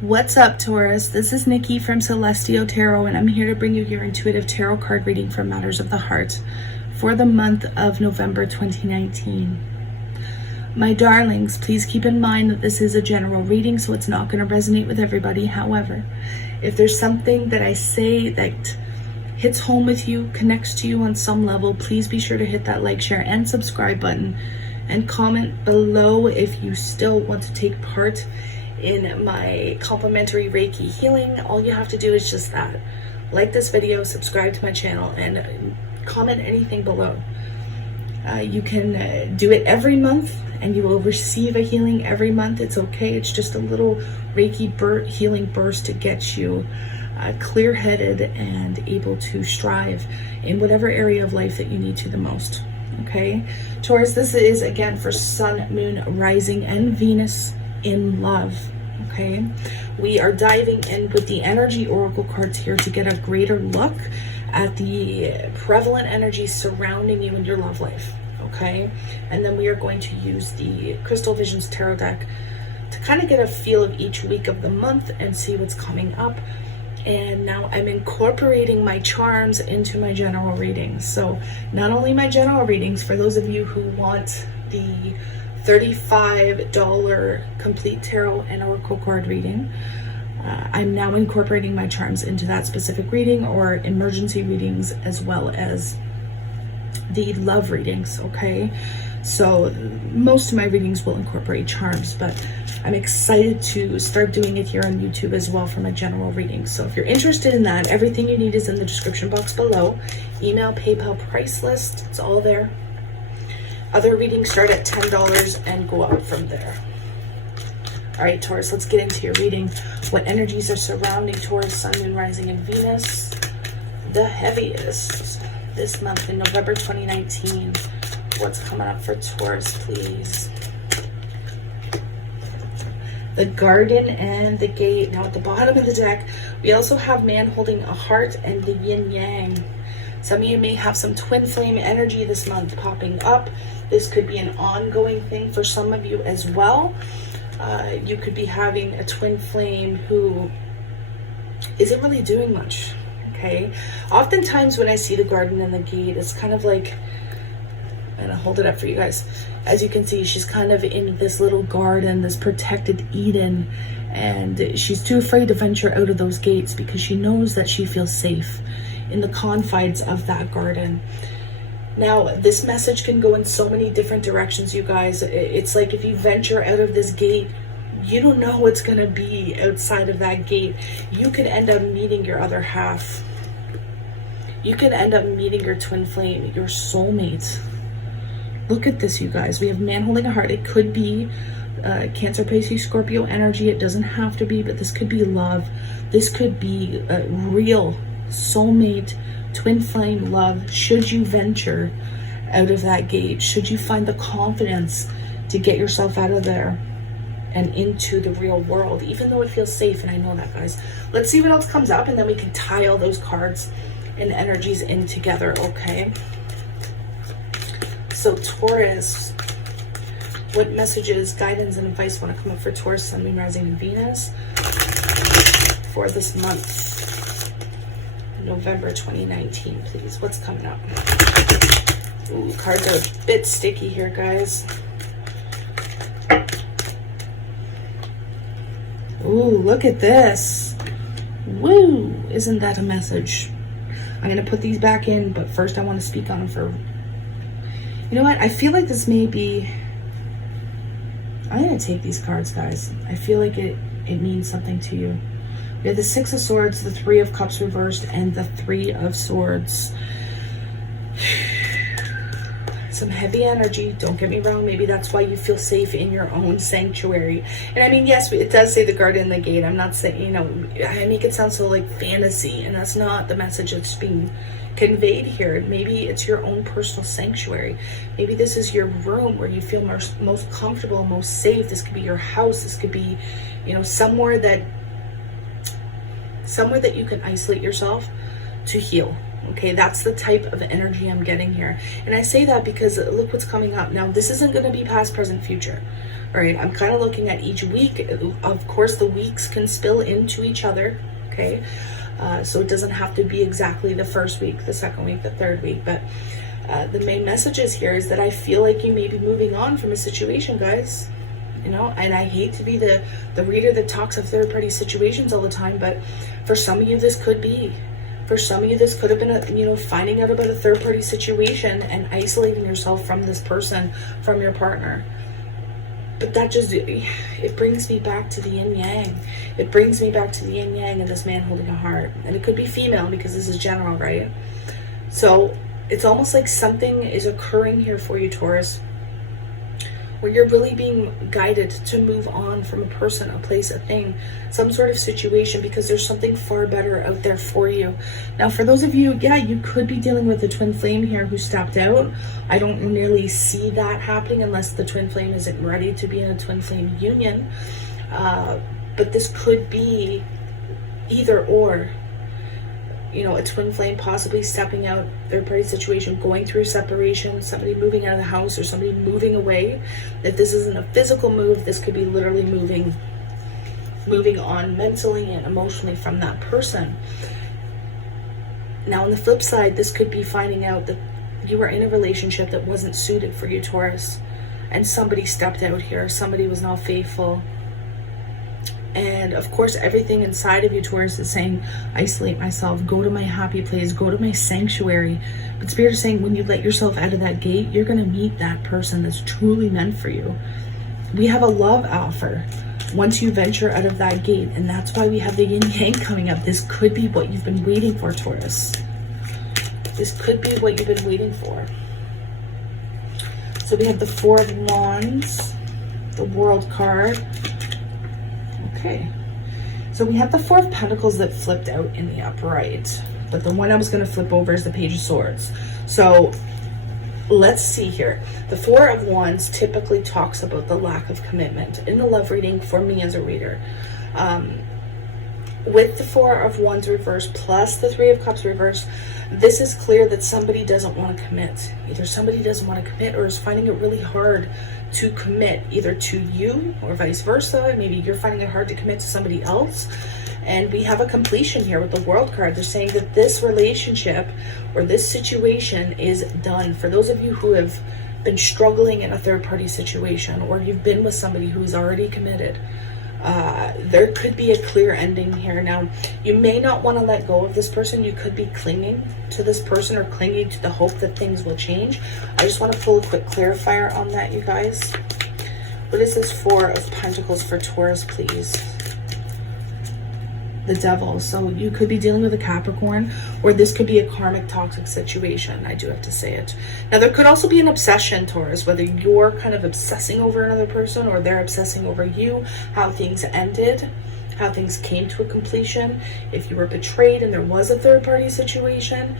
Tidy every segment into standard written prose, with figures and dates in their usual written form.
What's up, Taurus? This is Nikki from Celestial Tarot, and I'm here to bring you your intuitive tarot card reading for Matters of the Heart for the month of November 2019. My darlings, please keep in mind that this is a general reading, so it's not going to resonate with everybody. However, if there's something that I say that hits home with you, connects to you on some level, please be sure to hit that like, share, and subscribe button, and comment below if you still want to take part in my complimentary Reiki healing. All you have to do is just that. Like this video, subscribe to my channel, and comment anything below. You can do it every month and you will receive a healing every month. It's okay. It's just a little Reiki healing burst to get you clear-headed and able to strive in whatever area of life that you need to the most. Okay, Taurus, this is again for Sun, Moon, Rising, and Venus in love. Okay, we are diving in with the energy oracle cards here to get a greater look at the prevalent energy surrounding you in your love life. Okay, and then we are going to use the Crystal Visions tarot deck to kind of get a feel of each week of the month and see what's coming up. And now I'm incorporating my charms into my general readings. So not only my general readings, for those of you who want the $35 complete tarot and oracle card reading, I'm now incorporating my charms into that specific reading, or emergency readings, as well as the love readings. Okay, so most of my readings will incorporate charms, but I'm excited to start doing it here on YouTube as well for my general readings. So if you're interested in that, everything you need is in the description box below. Email, PayPal, price list, it's all there. Other readings start at $10 and go up from there. All right, Taurus, let's get into your reading. What energies are surrounding Taurus, Sun, Moon, Rising, and Venus the heaviest this month in November 2019? What's coming up for Taurus, please? The Garden and the Gate. Now at the bottom of the deck, we also have Man holding a heart and the Yin Yang. Some of you may have some twin flame energy this month popping up. This could be an ongoing thing for some of you as well. You could be having a twin flame who isn't really doing much. Okay, oftentimes when I see the Garden and the Gate, it's kind of like, and I'll hold it up for you guys. As you can see, she's kind of in this little garden, this protected Eden, and she's too afraid to venture out of those gates because she knows that she feels safe in the confines of that garden. Now, this message can go in so many different directions, you guys. It's like if you venture out of this gate, you don't know what's going to be outside of that gate. You could end up meeting your other half. You could end up meeting your twin flame, your soulmate. Look at this, you guys. We have Man holding a heart. It could be Cancer, Pisces, Scorpio energy. It doesn't have to be, but this could be love. This could be real soulmate, twin flame love. Should you venture out of that gate, should you find the confidence to get yourself out of there and into the real world, even though it feels safe, and I know that, guys. Let's see what else comes up, and then we can tie all those cards and energies in together. Okay, so Taurus, what messages, guidance, and advice want to come up for Taurus, Sun, Moon, Rising, and Venus for this month, November 2019, please? What's coming up? Ooh, cards are a bit sticky here, guys. Ooh, look at this. Woo, isn't that a message? I'm going to put these back in, but first I want to speak on them for... You know what? I feel like this may be... I'm going to take these cards, guys. I feel like it means something to you. We have the Six of Swords, the Three of Cups reversed, and the Three of Swords. Some heavy energy, don't get me wrong. Maybe that's why you feel safe in your own sanctuary. And I mean, yes, it does say the Garden and the Gate. I'm not saying, you know, I make it sound so like fantasy, and that's not the message that's being conveyed here. Maybe it's your own personal sanctuary. Maybe this is your room where you feel most comfortable, most safe. This could be your house. This could be, you know, somewhere that you can isolate yourself to heal. Okay, that's the type of energy I'm getting here. And I say that because look what's coming up. Now, this isn't going to be past, present, future. All right, I'm kind of looking at each week. Of course, the weeks can spill into each other, okay? So it doesn't have to be exactly the first week, the second week, the third week, but the main messages here is that I feel like you may be moving on from a situation, guys. You know, and I hate to be the reader that talks of third-party situations all the time, but for some of you, this could be. For some of you, this could have been, finding out about a third-party situation and isolating yourself from this person, from your partner. But that just, it brings me back to the yin-yang. It brings me back to the yin-yang and this man holding a heart. And it could be female because this is general, right? So it's almost like something is occurring here for you, Taurus, where you're really being guided to move on from a person, a place, a thing, some sort of situation, because there's something far better out there for you. Now, for those of you, yeah, you could be dealing with a twin flame here who stepped out. I don't nearly see that happening unless the twin flame isn't ready to be in a twin flame union. But this could be either or. A twin flame possibly stepping out, third-party situation, going through separation, somebody moving out of the house or somebody moving away. If this isn't a physical move, this could be literally moving on mentally and emotionally from that person. Now, on the flip side, this could be finding out that you were in a relationship that wasn't suited for you, Taurus, and somebody stepped out here, somebody was not faithful. And of course, everything inside of you, Taurus, is saying, isolate myself, go to my happy place, go to my sanctuary. But Spirit is saying, when you let yourself out of that gate, you're going to meet that person that's truly meant for you. We have a love offer once you venture out of that gate. And that's why we have the yin yang coming up. This could be what you've been waiting for, Taurus. This could be what you've been waiting for. So we have the Four of Wands, the World card. Okay, so we have the Four of Pentacles that flipped out in the upright, but the one I was going to flip over is the Page of Swords. So let's see here. The Four of Wands typically talks about the lack of commitment in the love reading for me as a reader. With the Four of Wands reverse plus the Three of Cups reverse, this is clear that somebody doesn't want to commit. Either somebody doesn't want to commit or is finding it really hard to commit either to you or vice versa. Maybe you're finding it hard to commit to somebody else. And we have a completion here with the World card. They're saying that this relationship or this situation is done. For those of you who have been struggling in a third-party situation, or you've been with somebody who's already committed, there could be a clear ending here. Now, you may not want to let go of this person. You could be clinging to this person or clinging to the hope that things will change. I just want to pull a quick clarifier on that, you guys. What is this Four of Pentacles for Taurus, please? The Devil. So you could be dealing with a Capricorn, or this could be a karmic toxic situation. I do have to say it. Now, there could also be an obsession, Taurus, whether you're kind of obsessing over another person or they're obsessing over you, how things ended, how things came to a completion. If you were betrayed and there was a third-party situation,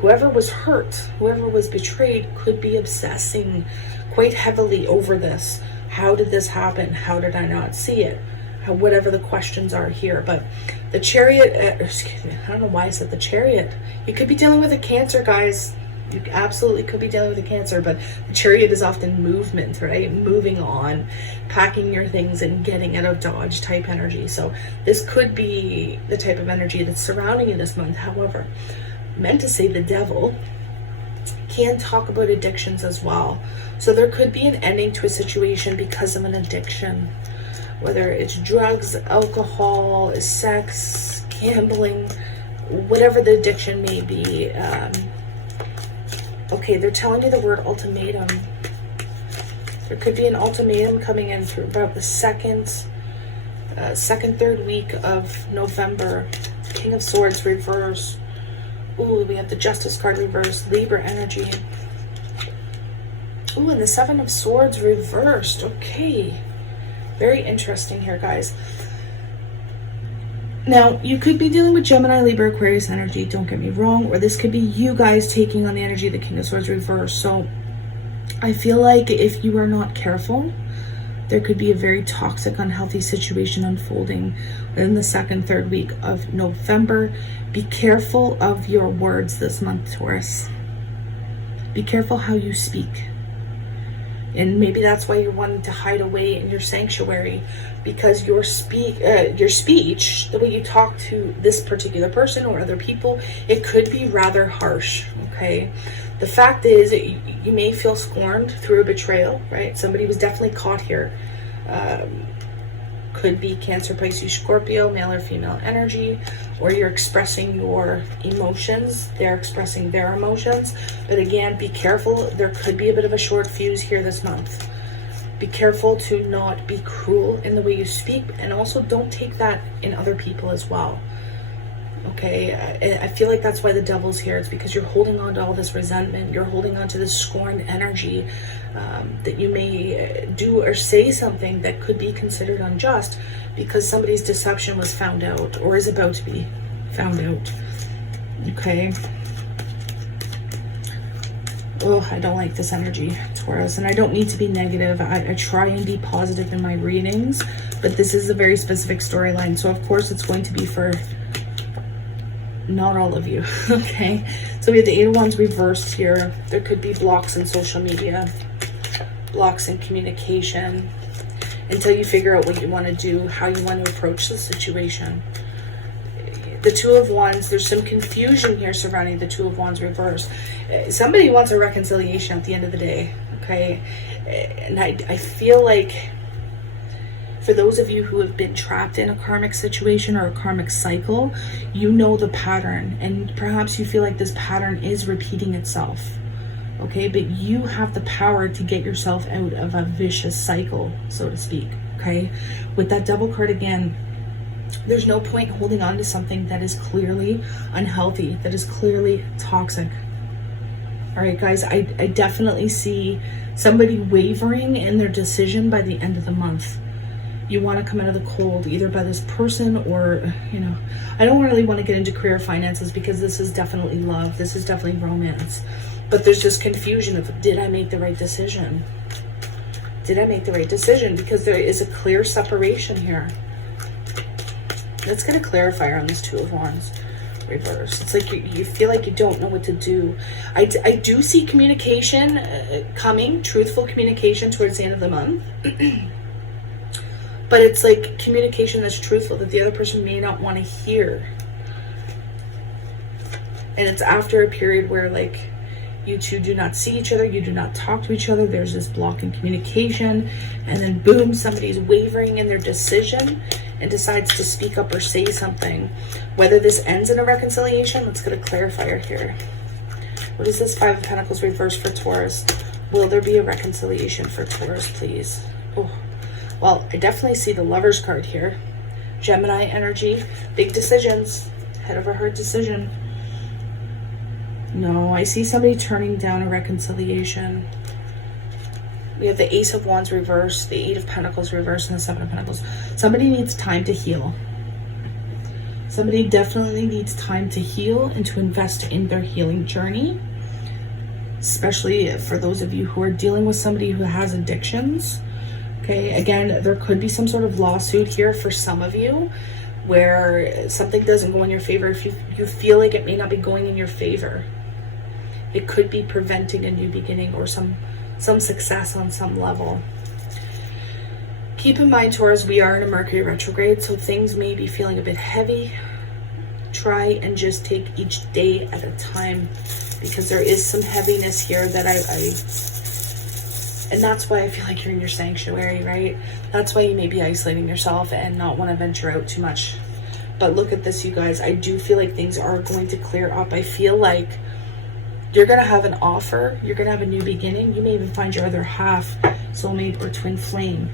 whoever was hurt, whoever was betrayed could be obsessing quite heavily over this. How did this happen? How did I not see it? Whatever the questions are here. But the Chariot, excuse me, I don't know why I said the Chariot. You could be dealing with a Cancer, guys. You absolutely could be dealing with a Cancer, but the Chariot is often movement, right? Moving on, packing your things and getting out of Dodge type energy. So this could be the type of energy that's surrounding you this month. However, meant to say the Devil can talk about addictions as well. So there could be an ending to a situation because of an addiction. Whether it's drugs, alcohol, sex, gambling, whatever the addiction may be. Okay, they're telling me the word ultimatum. There could be an ultimatum coming in through about the second, third week of November. King of Swords reverse. Ooh, we have the Justice card reverse. Libra energy. Ooh, and the Seven of Swords reversed. Okay. Very interesting here, guys. Now, you could be dealing with Gemini, Libra, Aquarius energy, don't get me wrong, or this could be you guys taking on the energy of the King of Swords reverse. So I feel like if you are not careful, there could be a very toxic, unhealthy situation unfolding in the second, third week of November. Be careful of your words this month, Taurus. Be careful how you speak. And maybe that's why you're wanting to hide away in your sanctuary, because your speech, the way you talk to this particular person or other people, it could be rather harsh, okay? The fact is, you may feel scorned through a betrayal, right? Somebody was definitely caught here. Could be Cancer, Pisces, Scorpio, male or female energy, or you're expressing your emotions, they're expressing their emotions. But again, be careful. There could be a bit of a short fuse here this month. Be careful to not be cruel in the way you speak, and also don't take that in other people as well. Okay, I feel like that's why the devil's here. It's because you're holding on to all this resentment. You're holding on to this scorn energy, that you may do or say something that could be considered unjust because somebody's deception was found out or is about to be found out. Okay. Oh, I don't like this energy, Taurus. And I don't need to be negative. I try and be positive in my readings, but this is a very specific storyline. So of course it's going to be for not all of you. Okay, so we have the Eight of Wands reversed here. There could be blocks in social media, blocks in communication, until you figure out what you want to do, how you want to approach the situation. The Two of Wands, there's some confusion here surrounding the Two of Wands reversed. Somebody wants a reconciliation at the end of the day, okay? And I feel like for those of you who have been trapped in a karmic situation or a karmic cycle, you know the pattern, and perhaps you feel like this pattern is repeating itself. Okay, but you have the power to get yourself out of a vicious cycle, so to speak. Okay, with that Devil card again, there's no point holding on to something that is clearly unhealthy, that is clearly toxic. All right, guys, I definitely see somebody wavering in their decision by the end of the month. You want to come out of the cold either by this person or, you know, I don't really want to get into career finances because this is definitely love. This is definitely romance. But there's just confusion of, did I make the right decision? Did I make the right decision? Because there is a clear separation here. Let's get a clarifier on this Two of Wands reverse. It's like you feel like you don't know what to do. I do see communication coming, truthful communication towards the end of the month. But it's like communication that's truthful that the other person may not want to hear. And it's after a period where like you two do not see each other, you do not talk to each other, there's this block in communication, and then boom, somebody's wavering in their decision and decides to speak up or say something. Whether this ends in a reconciliation, let's get a clarifier here. What is this Five of Pentacles reverse for Taurus? Will there be a reconciliation for Taurus, please? Oh. Well, I definitely see the Lover's card here. Gemini energy, big decisions, head over heart decision. No, I see somebody turning down a reconciliation. We have the Ace of Wands reversed, the Eight of Pentacles reversed, and the Seven of Pentacles. Somebody needs time to heal. Somebody definitely needs time to heal and to invest in their healing journey. Especially for those of you who are dealing with somebody who has addictions. Okay, again, there could be some sort of lawsuit here for some of you where something doesn't go in your favor. If you feel like it may not be going in your favor, it could be preventing a new beginning or some success on some level. Keep in mind, Taurus, we are in a Mercury retrograde, so things may be feeling a bit heavy. Try and just take each day at a time, because there is some heaviness here that and that's why I feel like you're in your sanctuary, right? That's why you may be isolating yourself and not want to venture out too much. But look at this, you guys. I do feel like things are going to clear up. I feel like you're going to have an offer. You're going to have a new beginning. You may even find your other half, soulmate or twin flame,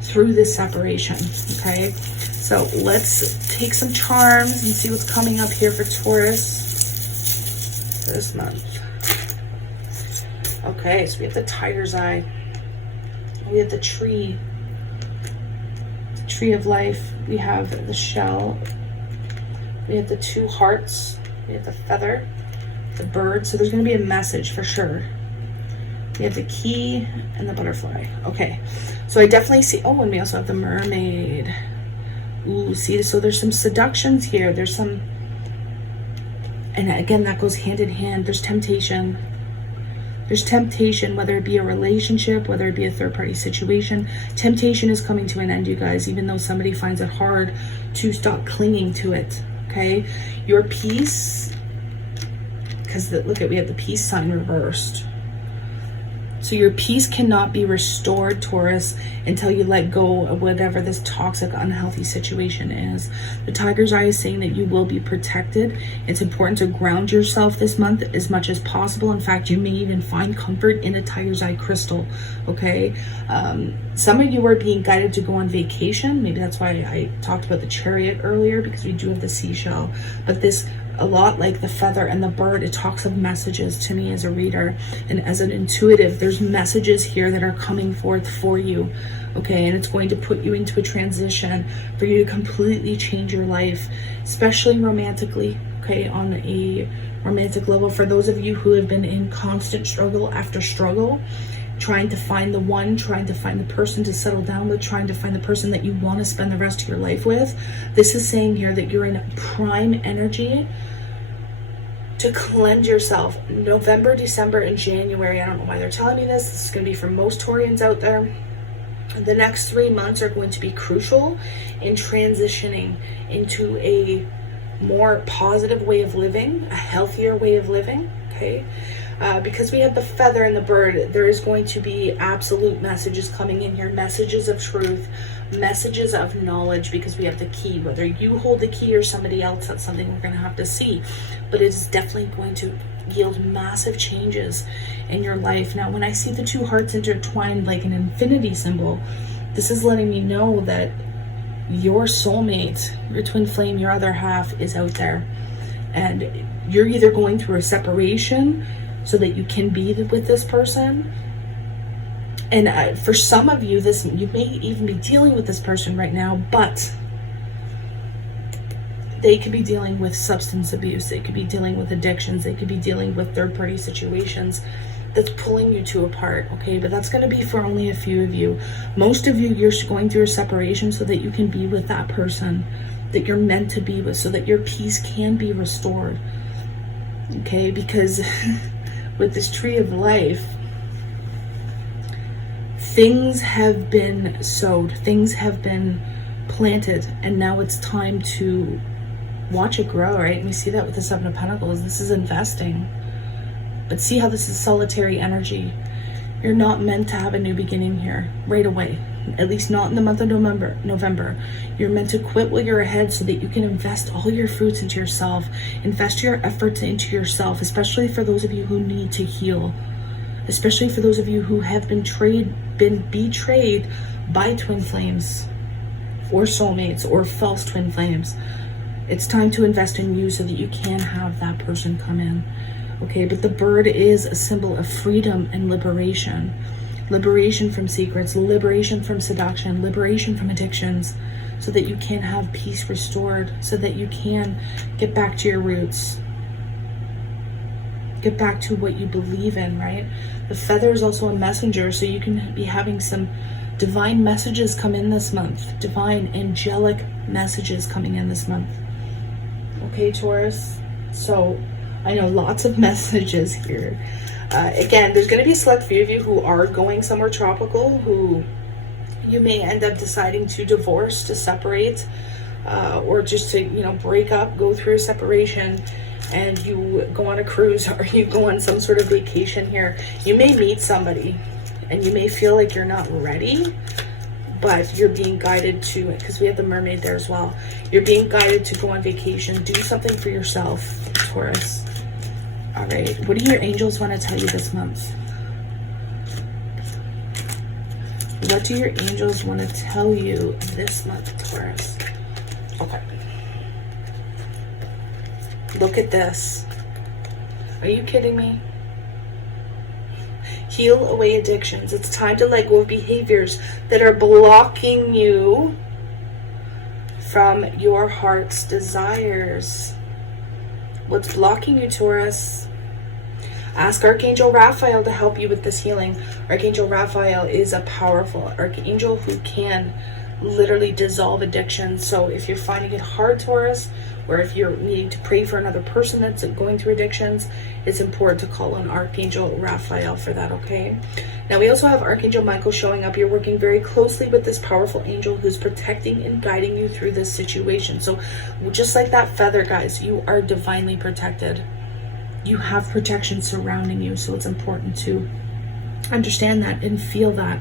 through this separation, okay? So let's take some charms and see what's coming up here for Taurus this month. Okay, so we have the Tiger's Eye. We have the tree of life. We have the shell. We have the two hearts. We have the feather, the bird. So there's going to be a message for sure. We have the key and the butterfly. Okay, so I definitely see, oh, and we also have the mermaid. Ooh, see, so there's some seductions here. There's some, and again, that goes hand in hand. There's temptation. There's temptation, whether it be a relationship, whether it be a third-party situation. Temptation is coming to an end, you guys, even though somebody finds it hard to stop clinging to it, okay? Your peace, because look at, we have the peace sign reversed. So your peace cannot be restored, Taurus, until you let go of whatever this toxic, unhealthy situation is. The tiger's eye is saying that you will be protected. It's important to ground yourself this month as much as possible. In fact, you may even find comfort in a tiger's eye crystal, okay? Some of you are being guided to go on vacation. Maybe that's why I talked about the chariot earlier, because we do have the seashell. But this, a lot like the feather and the bird, it talks of messages to me as a reader and as an intuitive. There's messages here that are coming forth for you, okay? And it's going to put you into a transition for you to completely change your life, especially romantically, okay? On a romantic level, for those of you who have been in constant struggle after struggle, trying to find the one, trying to find the person to settle down with, trying to find the person that you want to spend the rest of your life with. This is saying here that you're in prime energy to cleanse yourself. November, December, and January, I don't know why they're telling me this. This is going to be for most Taurians out there. The next 3 months are going to be crucial in transitioning into a more positive way of living, a healthier way of living, okay? Because we have the feather and the bird, there is going to be absolute messages coming in here, messages of truth, messages of knowledge, because we have the key. Whether you hold the key or somebody else, that's something we're going to have to see. But it is definitely going to yield massive changes in your life. Now, when I see the two hearts intertwined like an infinity symbol, this is letting me know that your soulmate, your twin flame, your other half is out there. And you're either going through a separation so that you can be with this person. And for some of you, you may even be dealing with this person right now, but they could be dealing with substance abuse. They could be dealing with addictions. They could be dealing with third-party situations that's pulling you two apart, okay? But that's going to be for only a few of you. Most of you, you're going through a separation so that you can be with that person that you're meant to be with, so that your peace can be restored, okay? Because with this tree of life, things have been sowed, things have been planted, and now it's time to watch it grow, right? And we see that with the Seven of Pentacles. This is investing. But see how this is solitary energy. You're not meant to have a new beginning here right away, at least not in the month of November. You're meant to quit while you're ahead so that you can invest all your fruits into yourself, invest your efforts into yourself, especially for those of you who need to heal, especially for those of you who have been betrayed by twin flames or soulmates or false twin flames. It's time to invest in you so that you can have that person come in. Okay, but the bird is a symbol of freedom and liberation. Liberation from secrets, liberation from seduction, liberation from addictions, so that you can have peace restored, so that you can get back to your roots. Get back to what you believe in, right? The feather is also a messenger, so you can be having some divine messages come in this month. Divine, angelic messages coming in this month. Okay, Taurus? So I know lots of messages here. Again, there's going to be a select few of you who are going somewhere tropical, who you may end up deciding to divorce, to separate, or just to, break up, go through a separation, and you go on a cruise or you go on some sort of vacation here. You may meet somebody and you may feel like you're not ready, but you're being guided to it, because we have the mermaid there as well. You're being guided to go on vacation. Do something for yourself, Taurus. All right, what do your angels want to tell you this month? What do your angels want to tell you this month, Taurus? Okay. Look at this. Are you kidding me? Heal away addictions. It's time to let go of behaviors that are blocking you from your heart's desires. What's blocking you, Taurus? Ask Archangel Raphael to help you with this healing. Archangel Raphael is a powerful archangel who can literally dissolve addiction. So if you're finding it hard, Taurus, or if you're needing to pray for another person that's going through addictions, it's important to call on Archangel Raphael for that, okay? Now we also have Archangel Michael showing up. You're working very closely with this powerful angel who's protecting and guiding you through this situation. So just like that feather, guys, you are divinely protected. You have protection surrounding you, so it's important to understand that and feel that.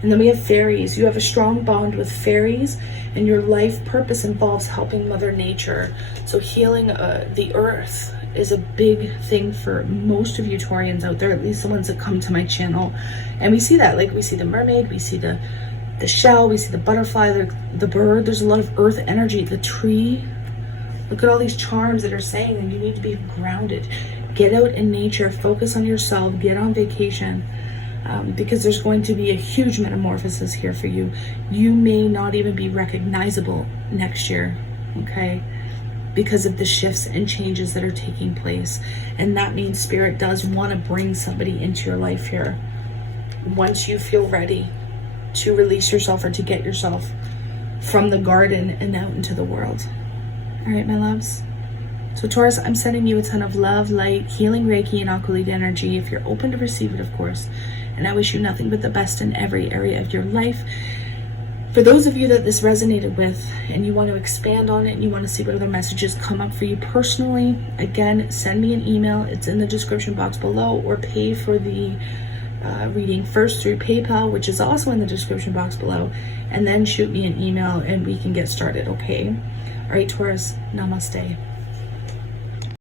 And then we have fairies. You have a strong bond with fairies, and your life purpose involves helping Mother Nature. So healing the earth is a big thing for most of you Taurians out there, at least the ones that come to my channel. And we see that, like we see the mermaid, we see the shell, we see the butterfly, the bird. There's a lot of earth energy, the tree. Look at all these charms that are saying that you need to be grounded. Get out in nature, focus on yourself, get on vacation. Because there's going to be a huge metamorphosis here for you. You may not even be recognizable next year, okay? Because of the shifts and changes that are taking place. And that means Spirit does want to bring somebody into your life here. Once you feel ready to release yourself or to get yourself from the garden and out into the world. All right, my loves. So Taurus, I'm sending you a ton of love, light, healing Reiki, and Aqualite energy if you're open to receive it, of course. And I wish you nothing but the best in every area of your life. For those of you that this resonated with and you want to expand on it and you want to see what other messages come up for you personally, again, send me an email. It's in the description box below, or pay for the reading first through PayPal, which is also in the description box below, and then shoot me an email and we can get started, okay? All right, Taurus, namaste.